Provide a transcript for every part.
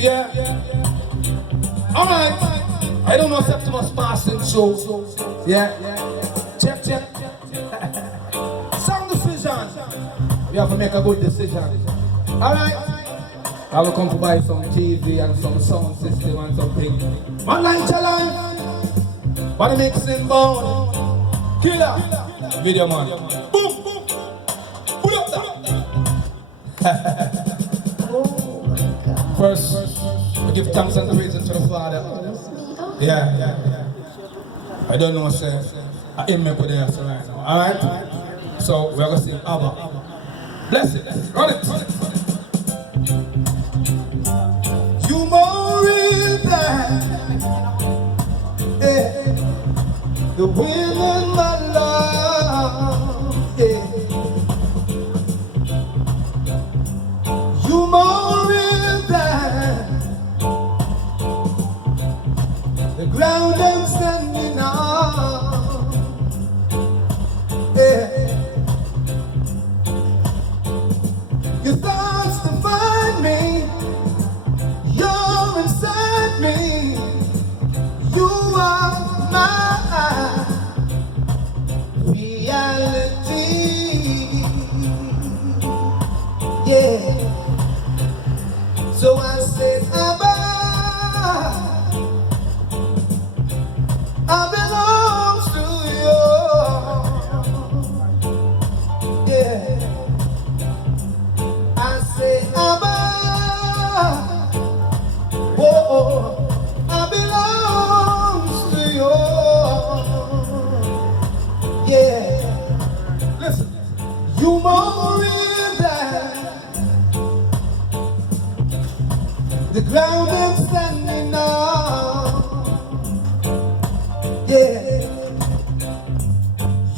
yeah. Alright. I don't know Septimus passing show. Yeah. Check. Sound decision. You have to make a good decision. Alright. I will come to buy some TV and some sound system and something. One line challenge. What a mixing bone. Killer. Video man. Boom. Pull up that. First, we give thanks and praise to the Father. Yeah. I don't know, say, I ain't make with there, so right now. Alright? So, we're going to sing Abba. Bless it. Run it. You more real than the wind in my love. Yeah. You more real than the ground I'm standing on. Yeah. Your thoughts define me. You're inside me. You are my reality. Yeah. So I said, Abba, I belong to you. Yeah. I say, Abba, whoa, I belong to you. Yeah. Listen, you more real than the ground I'm standing on. Yeah.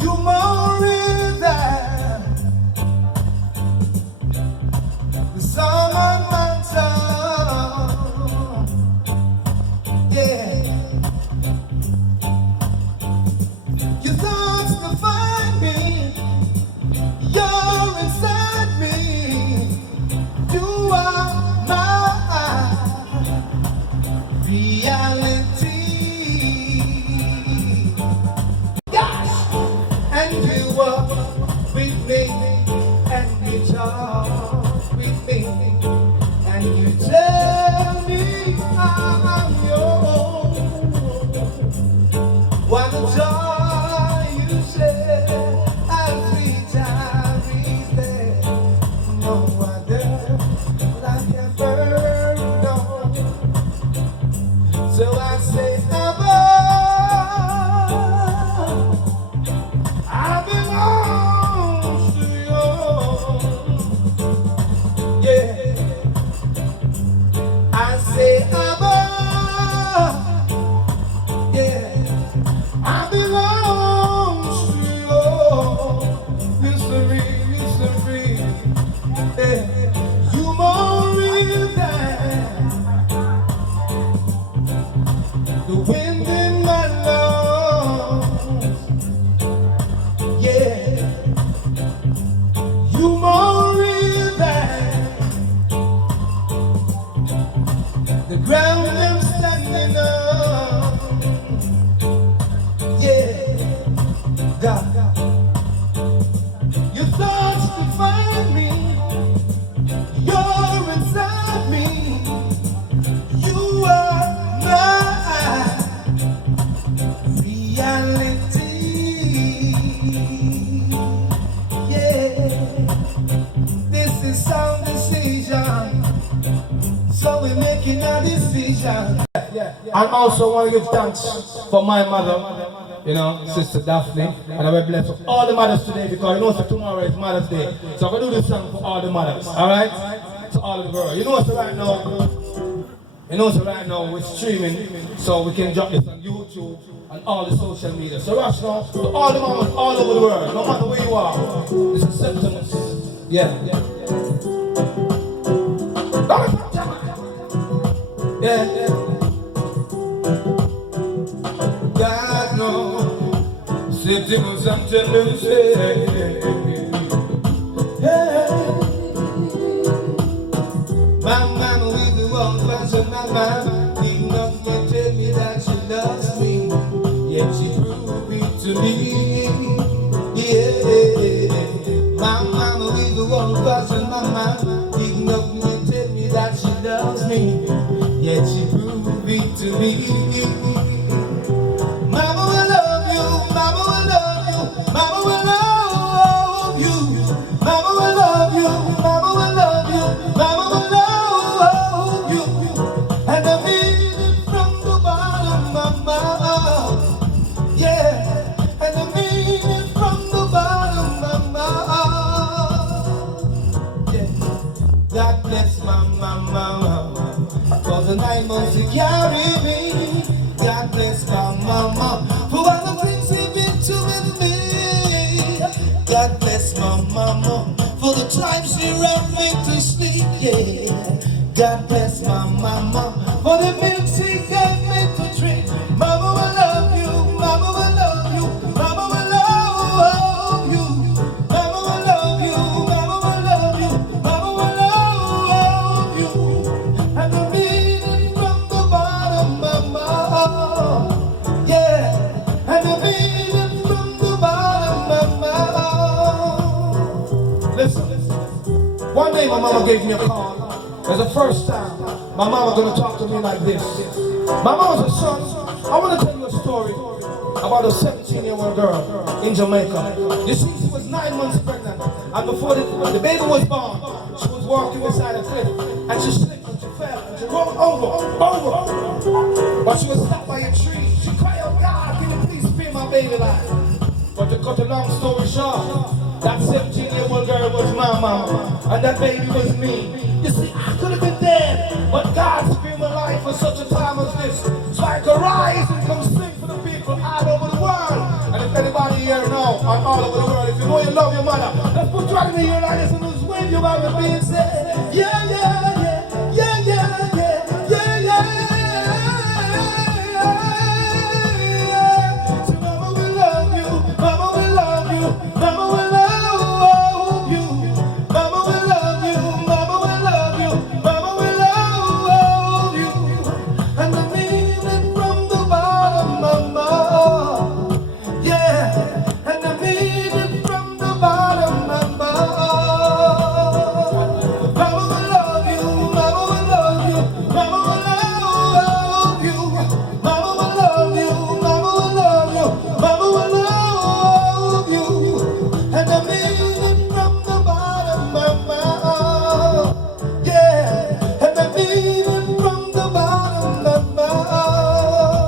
You more real than the song on my tongue. Yeah. Your thoughts define me. You're inside me. You are my reality. Gosh! And you walk with me, and you talk with me, and you tell me I'm yours. What a joy you share, and sweet time is there. No other like ever known. So I say, Abba, I belong to you. Yeah. I say, Abba, yeah. I belong to you. Mystery. Yeah. You more real than the wind in my lungs. Yeah. You more real than the ground I'm standing on. Yeah. God. Your thoughts define me. You're inside me. You are my reality. Yeah. This is sound decision. So we're making a decision. And also want to give thanks for my mother, you know, Sister Daphne. And I will bless all the mothers today because you know so tomorrow is Mother's Day. So I'm going to do this song for all the mothers, alright? To all the girls. You know so right now we're streaming so we can drop this on YouTube and all the social media. So rush now to all the mamas all over the world, no matter where you are. This is Septimus. Yeah. Yeah. God knows, Septimus, I'm telling you, hey. My mama with the on fashion my mind. Deep enough to tell me that she loves me. Yet she proved it to me. Yeah, my mama is the one who fashion my mind. Deep enough to tell me that she loves me. Yet she proved it to me. Mama will love you, mama will love you, mama will love you. Mama will love you, mama will love you, mama will love you. And I mean it from the bottom of my heart. Yeah, and I mean it from the bottom of my heart. Yeah. God bless my mama for the 9 months to carry me. God bless my mama for all the things she's been doing me. God bless my mama for the times she rocked me to sleep. Yeah. God bless my mama for the milk she gave me to drink. Mama will love you, mama will love you, mama will love you. Mama will love you, mama will love you, mama will love you. And I mean it from the bottom of my heart. Yeah, and I mean it from the bottom of my heart. Listen, one day my mama gave me a call. It's the first time my mama gonna talk to me like this. My mama said, son, I want to tell you a story about a 17-year-old girl in Jamaica. You see, she was 9 months pregnant, and before the baby was born, she was walking beside a cliff, and she slipped and she fell and she rolled over. But she was stopped by a tree. She cried out, God, can you please spare my baby life? But to cut a long story short, that 17-year-old girl was my mama, and that baby was me. You see, I could have been dead, but God spared my life for such a time as this. So I could rise and come sing for the people all over the world. And if anybody here now, and all over the world, if you know you love your mother, let's put your hand in your eyes and just wave your Bible and say, yeah, yeah.